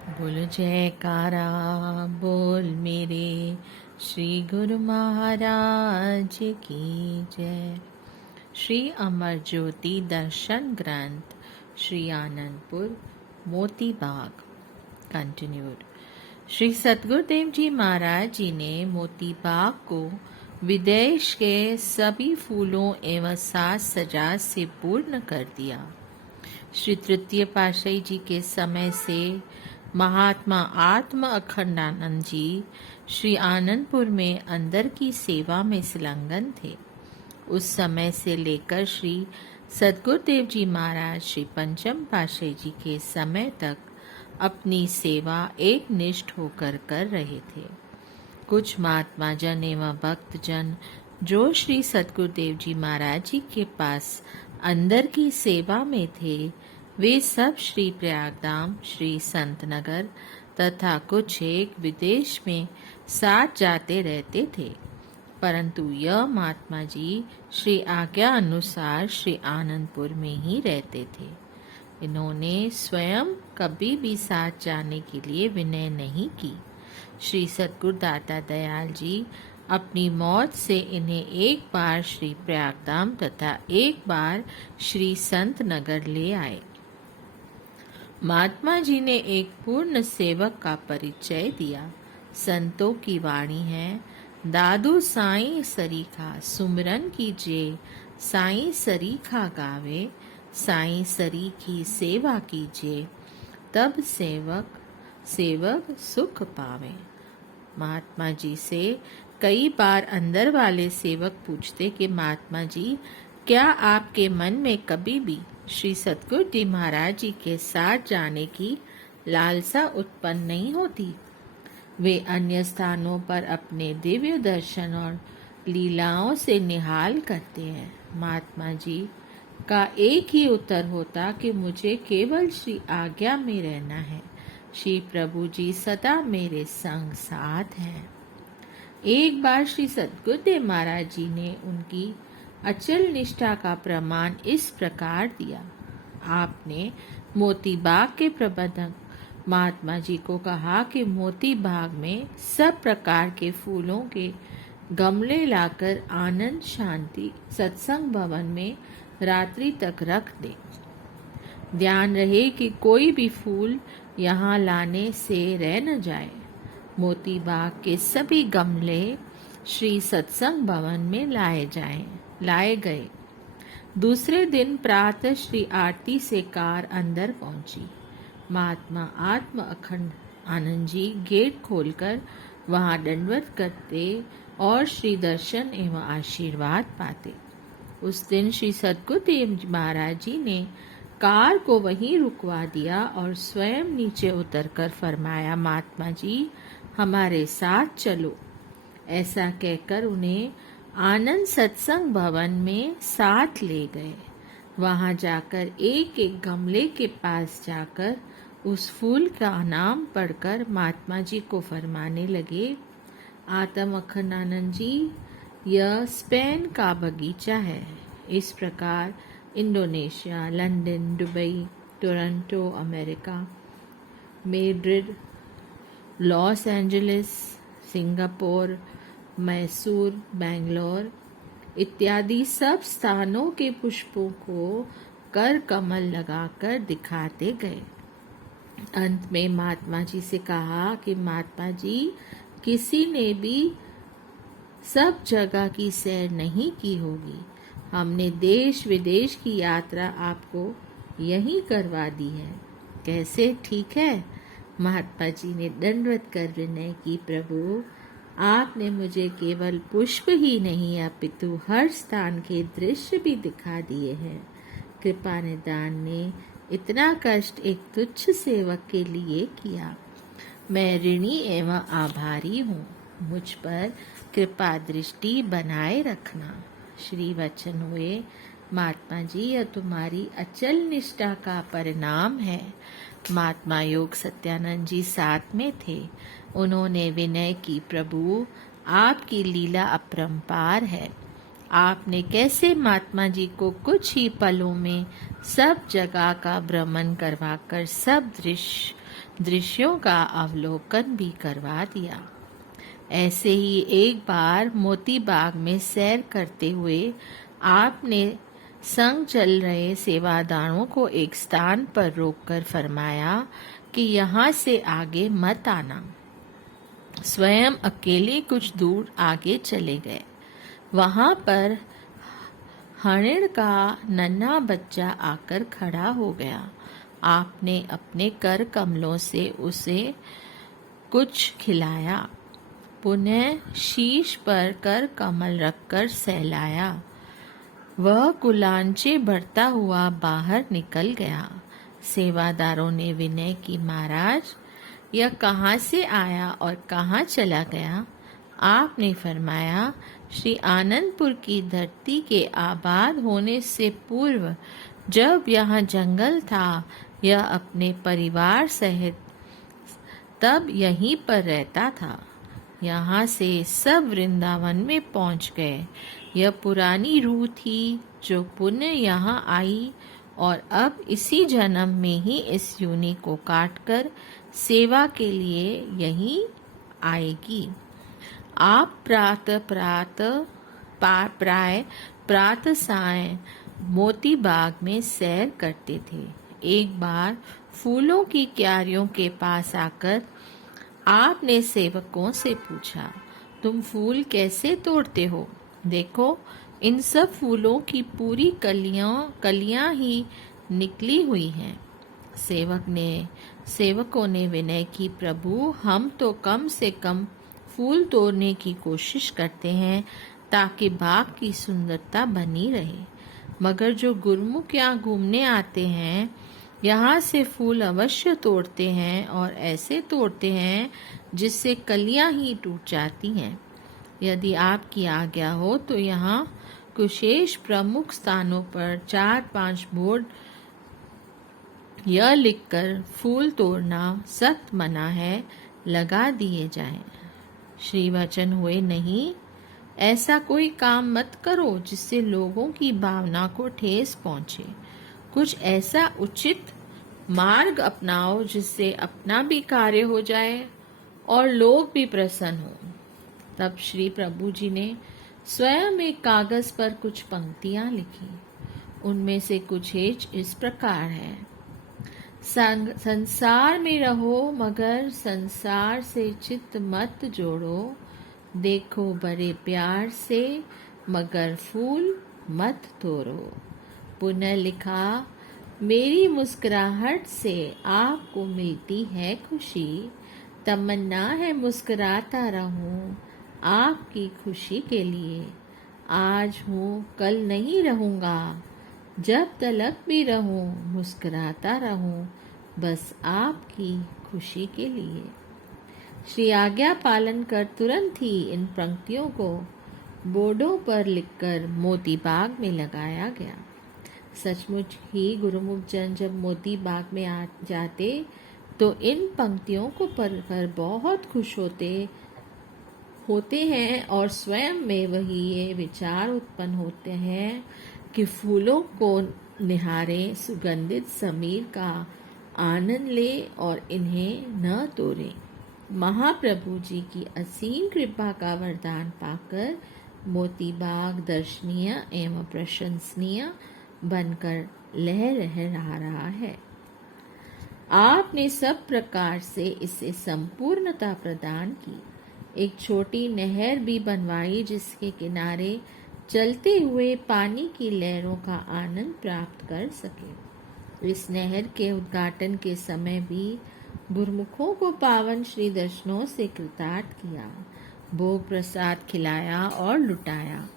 बोल जयकारा बोल मेरे श्री गुरु महाराज की जय। श्री अमर ज्योति दर्शन ग्रंथ श्री आनंदपुर मोती बाग कंटिन्यूड। श्री सतगुरुदेव जी महाराज जी ने मोती बाग को विदेश के सभी फूलों एवं साज सजा से पूर्ण कर दिया। श्री तृतीय पातशाही जी के समय से महात्मा आत्म अखंडानंद जी श्री आनंदपुर में अंदर की सेवा में संलग्न थे। उस समय से लेकर श्री सतगुरुदेव जी महाराज श्री पंचम पातशाही जी के समय तक अपनी सेवा एक निष्ठ होकर कर रहे थे। कुछ महात्मा जन एवं भक्त जन जो श्री सतगुरुदेव जी महाराज जी के पास अंदर की सेवा में थे, वे सब श्री प्रयागधाम, श्री संतनगर तथा कुछ एक विदेश में साथ जाते रहते थे। परंतु यह महात्मा जी श्री आज्ञा अनुसार श्री आनंदपुर में ही रहते थे। इन्होंने स्वयं कभी भी साथ जाने के लिए विनय नहीं की। श्री सतगुरु दाता दयाल जी अपनी मौत से इन्हें एक बार श्री प्रयागधाम तथा एक बार श्री संत नगर ले आए। महात्मा जी ने एक पूर्ण सेवक का परिचय दिया। संतों की वाणी है, दादू साईं सरीखा सुमिरन कीजिए, साईं सरीखा गावे, साईं सरीखी सेवा कीजिए, तब सेवक सुख पावे। महात्मा जी से कई बार अंदर वाले सेवक पूछते कि महात्मा जी, क्या आपके मन में कभी भी श्री सतगुरु जी महाराज जी के साथ जाने की लालसा उत्पन्न नहीं होती? वे अन्य स्थानों पर अपने दिव्य दर्शन और लीलाओं से निहाल करते हैं। महात्मा जी का एक ही उत्तर होता कि मुझे केवल श्री आज्ञा में रहना है। श्री प्रभु जी सदा मेरे संग साथ हैं। एक बार श्री सतगुरुदेव महाराज जी ने उनकी अचल निष्ठा का प्रमाण इस प्रकार दिया। आपने मोती बाग के प्रबंधक महात्मा जी को कहा कि मोती बाग में सब प्रकार के फूलों के गमले लाकर आनंद शांति सत्संग भवन में रात्रि तक रख दे। ध्यान रहे कि कोई भी फूल यहाँ लाने से रह न जाए। मोती बाग के सभी गमले श्री सत्संग भवन में लाए गए। दूसरे दिन प्रातः श्री आरती से कार अंदर पहुंची। महात्मा आत्म अखंड आनंद जी गेट खोलकर वहां दंडवत करते और श्री दर्शन एवं आशीर्वाद पाते। उस दिन श्री सतगुरुदेव महाराज जी ने कार को वहीं रुकवा दिया और स्वयं नीचे उतरकर फरमाया, महात्मा जी हमारे साथ चलो। ऐसा कहकर उन्हें आनंद सत्संग भवन में साथ ले गए। वहां जाकर एक एक गमले के पास जाकर उस फूल का नाम पढ़कर महात्मा जी को फरमाने लगे, आत्म अखंडानंद जी, यह स्पेन का बगीचा है। इस प्रकार Indonesia, London, Dubai, Toronto America, Madrid, Los Angeles, Singapore, Mysore, Bangalore इत्यादि सब स्थानों के पुष्पों को कर कमल लगाकर दिखाते गए। अंत में महात्मा जी से कहा कि महात्मा जी, किसी ने भी सब जगह की सैर नहीं की होगी। हमने देश विदेश की यात्रा आपको यहीं करवा दी है। कैसे, ठीक है? महात्मा जी ने दंडवत कर विनय की, प्रभु आपने मुझे केवल पुष्प ही नहीं अपितु हर स्थान के दृश्य भी दिखा दिए हैं। कृपा निदान ने इतना कष्ट एक तुच्छ सेवक के लिए किया। मैं ऋणी एवं आभारी हूँ। मुझ पर कृपा दृष्टि बनाए रखना। श्री वचन हुए, महात्मा जी यह तुम्हारी अचल निष्ठा का परिणाम है। महात्मा योग सत्यानंद जी साथ में थे। उन्होंने विनय की, प्रभु आपकी लीला अपरंपार है। आपने कैसे महात्मा जी को कुछ ही पलों में सब जगह का भ्रमण करवाकर सब दृश्य दृश्यों का अवलोकन भी करवा दिया। ऐसे ही एक बार मोती बाग में सैर करते हुए आपने संग चल रहे सेवादारों को एक स्थान पर रोककर फरमाया कि यहाँ से आगे मत आना। स्वयं अकेले कुछ दूर आगे चले गए। वहां पर हरिण का नन्हा बच्चा आकर खड़ा हो गया। आपने अपने कर कमलों से उसे कुछ खिलाया, पुनः शीश पर कर कमल रखकर सहलाया। वह कुलांचे बढ़ता हुआ बाहर निकल गया। सेवादारों ने विनय की, महाराज यह कहाँ से आया और कहाँ चला गया? आपने फरमाया, श्री आनंदपुर की धरती के आबाद होने से पूर्व जब यहाँ जंगल था, यह अपने परिवार सहित तब यहीं पर रहता था। यहाँ से सब वृंदावन में पहुँच गए। यह पुरानी रूह थी जो पुनः यहाँ आई और अब इसी जन्म में ही इस योनि को काटकर सेवा के लिए यहीं आएगी। आप प्राय प्रातः साय मोती बाग में सैर करते थे। एक बार फूलों की क्यारियों के पास आकर आपने सेवकों से पूछा, तुम फूल कैसे तोड़ते हो? देखो, इन सब फूलों की पूरी कलियां ही निकली हुई हैं। सेवकों ने विनय की, प्रभु हम तो कम से कम फूल तोड़ने की कोशिश करते हैं ताकि बाग की सुंदरता बनी रहे, मगर जो गुरुमुख यहाँ घूमने आते हैं यहाँ से फूल अवश्य तोड़ते हैं और ऐसे तोड़ते हैं जिससे कलियां ही टूट जाती हैं। यदि आपकी आज्ञा हो तो यहाँ कुशेष प्रमुख स्थानों पर 4-5 बोर्ड यह लिखकर फूल तोड़ना सख्त मना है, लगा दिए जाएं। श्री वचन हुए, नहीं, ऐसा कोई काम मत करो जिससे लोगों की भावना को ठेस पहुंचे। कुछ ऐसा उचित मार्ग अपनाओ जिससे अपना भी कार्य हो जाए और लोग भी प्रसन्न हो। तब श्री प्रभु जी ने स्वयं एक कागज पर कुछ पंक्तियां लिखी। उनमें से कुछ इस प्रकार है, संसार में रहो मगर संसार से चित्त मत जोड़ो, देखो बड़े प्यार से मगर फूल मत तोड़ो। पुनः लिखा, मेरी मुस्कुराहट से आपको मिलती है खुशी, तमन्ना है मुस्कुराता रहूं आपकी खुशी के लिए। आज हूँ कल नहीं रहूँगा, जब तलक भी रहूं मुस्कुराता रहूं बस आपकी खुशी के लिए। श्री आज्ञा पालन कर तुरंत ही इन पंक्तियों को बोर्डों पर लिखकर मोती बाग में लगाया गया। सचमुच ही गुरुमुख जन जब मोती बाग में आ जाते तो इन पंक्तियों को पढ़कर बहुत खुश होते हैं और स्वयं में वही ये विचार उत्पन्न होते हैं कि फूलों को निहारे, सुगंधित समीर का आनंद ले और इन्हें न तोड़े। महाप्रभु जी की असीम कृपा का वरदान पाकर मोती बाग दर्शनीय एवं प्रशंसनीय बनकर लह रहा है। आपने सब प्रकार से इसे संपूर्णता प्रदान की। एक छोटी नहर भी बनवाई जिसके किनारे चलते हुए पानी की लहरों का आनंद प्राप्त कर सके। इस नहर के उद्घाटन के समय भी गुरुमुखों को पावन श्री दर्शनों से कृतार्थ किया, भोग प्रसाद खिलाया और लुटाया।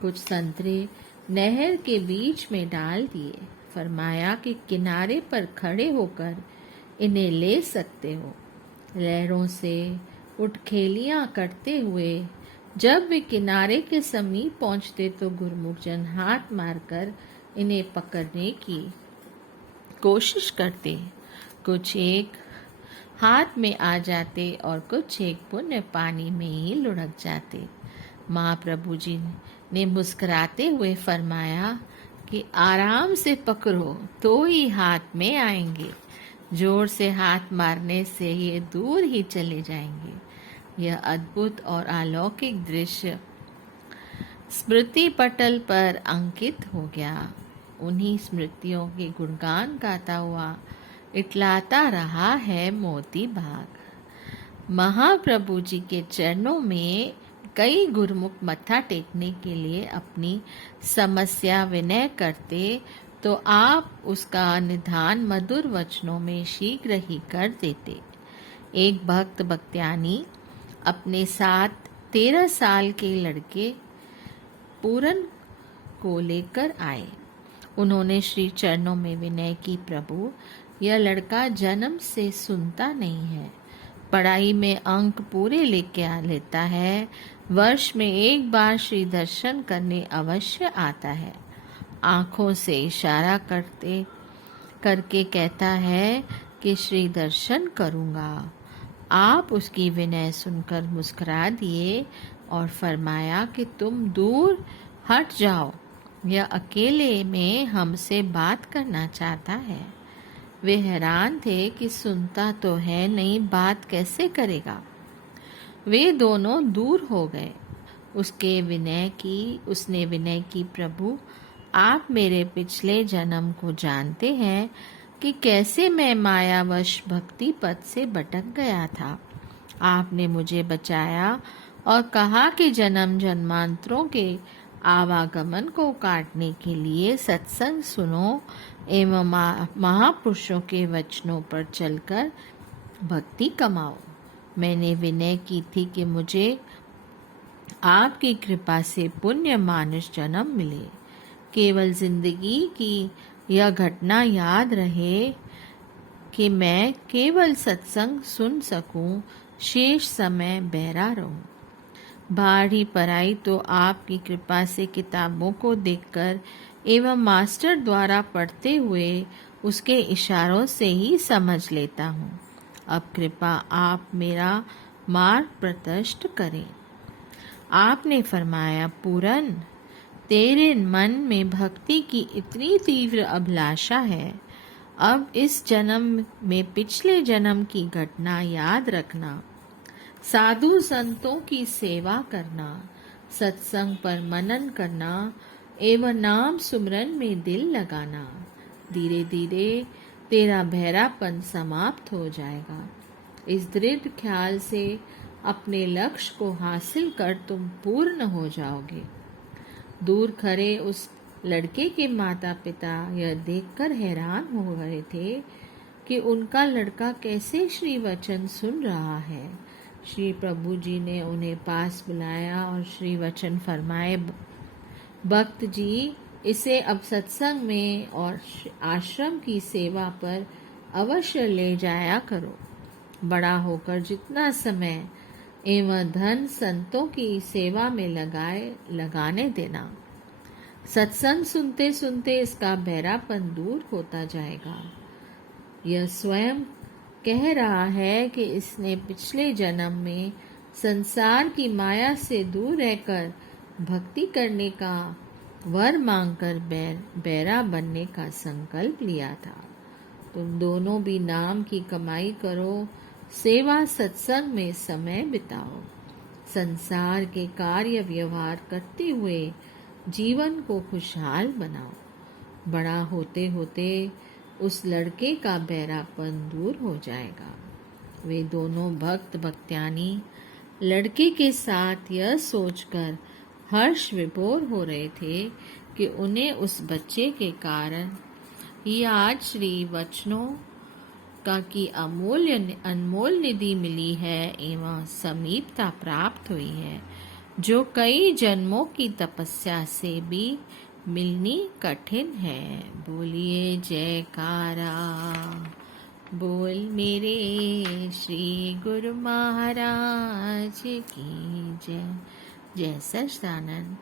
कुछ संतरे नहर के बीच में डाल दिए, फरमाया कि किनारे पर खड़े होकर इन्हें ले सकते हो। लहरों से उठखेलियां करते हुए जब वे किनारे के समीप पहुंचते तो गुरुमुख जन हाथ मारकर इन्हें पकड़ने की कोशिश करते। कुछ एक हाथ में आ जाते और कुछ एक पुण्य पानी में ही लुढ़क जाते। महाप्रभु जी ने मुस्कुराते हुए फरमाया कि आराम से पकड़ो तो ही हाथ में आएंगे। जोर से हाथ मारने से ये दूर ही चले जाएंगे। यह अद्भुत और अलौकिक दृश्य स्मृति पटल पर अंकित हो गया। उन्हीं स्मृतियों के गुणगान गाता हुआ इटलाता रहा है मोती बाग। महाप्रभु जी के चरणों में कई गुरुमुख मत्था टेकने के लिए अपनी समस्या विनय करते तो आप उसका निदान मधुर वचनों में शीघ्र ही कर देते। एक भक्त भक्त्यानी अपने साथ 13 साल के लड़के पूरन को लेकर आए। उन्होंने श्री चरणों में विनय की, प्रभु यह लड़का जन्म से सुनता नहीं है, पढ़ाई में अंक पूरे लेके आ लेता है, वर्ष में एक बार श्री दर्शन करने अवश्य आता है, आंखों से इशारा करके कहता है कि श्री दर्शन करूंगा। आप उसकी विनय सुनकर मुस्कुरा दिए और फरमाया कि तुम दूर हट जाओ, यह अकेले में हमसे बात करना चाहता है। वे हैरान थे कि सुनता तो है नहीं, बात कैसे करेगा। वे दोनों दूर हो गए। उसने विनय की, प्रभु आप मेरे पिछले जन्म को जानते हैं कि कैसे मैं मायावश भक्ति पथ से भटक गया था। आपने मुझे बचाया और कहा कि जन्म जन्मांतरों के आवागमन को काटने के लिए सत्संग सुनो एवं महापुरुषों के वचनों पर चलकर भक्ति कमाओ। मैंने विनय की थी कि मुझे आपकी कृपा से पुण्य मानुष जन्म मिले। केवल जिंदगी की यह घटना याद रहे कि मैं केवल सत्संग सुन सकूं, शेष समय बहरा रहूं। बाहरी पढ़ाई तो आपकी कृपा से किताबों को देखकर एवं मास्टर द्वारा पढ़ते हुए उसके इशारों से ही समझ लेता हूँ। अब कृपा आप मेरा मार्ग प्रशस्त करें। आपने फरमाया, पूरन तेरे मन में भक्ति की इतनी तीव्र अभिलाषा है, अब इस जन्म में पिछले जन्म की घटना याद रखना, साधु संतों की सेवा करना, सत्संग पर मनन करना एवं नाम सुमरन में दिल लगाना। धीरे धीरे तेरा बहरापन समाप्त हो जाएगा। इस दृढ़ ख्याल से अपने लक्ष्य को हासिल कर तुम पूर्ण हो जाओगे। दूर खड़े उस लड़के के माता पिता यह देखकर हैरान हो गए थे कि उनका लड़का कैसे श्री वचन सुन रहा है। श्री प्रभु जी ने उन्हें पास बुलाया और श्री वचन फरमाए, भक्त जी इसे अब सत्संग में और आश्रम की सेवा पर अवश्य ले जाया करो। बड़ा होकर जितना समय एवं धन संतों की सेवा में लगाने देना। सत्संग सुनते सुनते इसका बहरापन दूर होता जाएगा। यह स्वयं कह रहा है कि इसने पिछले जन्म में संसार की माया से दूर रहकर भक्ति करने का वर मांगकर बैरा बनने का संकल्प लिया था। तुम दोनों भी नाम की कमाई करो, सेवा सत्संग में समय बिताओ, संसार के कार्य व्यवहार करते हुए जीवन को खुशहाल बनाओ। बड़ा होते होते उस लड़के का बहरापन दूर हो जाएगा। वे दोनों भक्त भक्त्यानी लड़के के साथ यह सोचकर हर्ष विभोर हो रहे थे कि उन्हें उस बच्चे के कारण ही आज श्री वचनों का की अनमोल निधि मिली है एवं समीपता प्राप्त हुई है, जो कई जन्मों की तपस्या से भी मिलनी कठिन है। बोलिए जयकारा, बोल मेरे श्री गुरु महाराज की जय। जय सच्चिदानंद।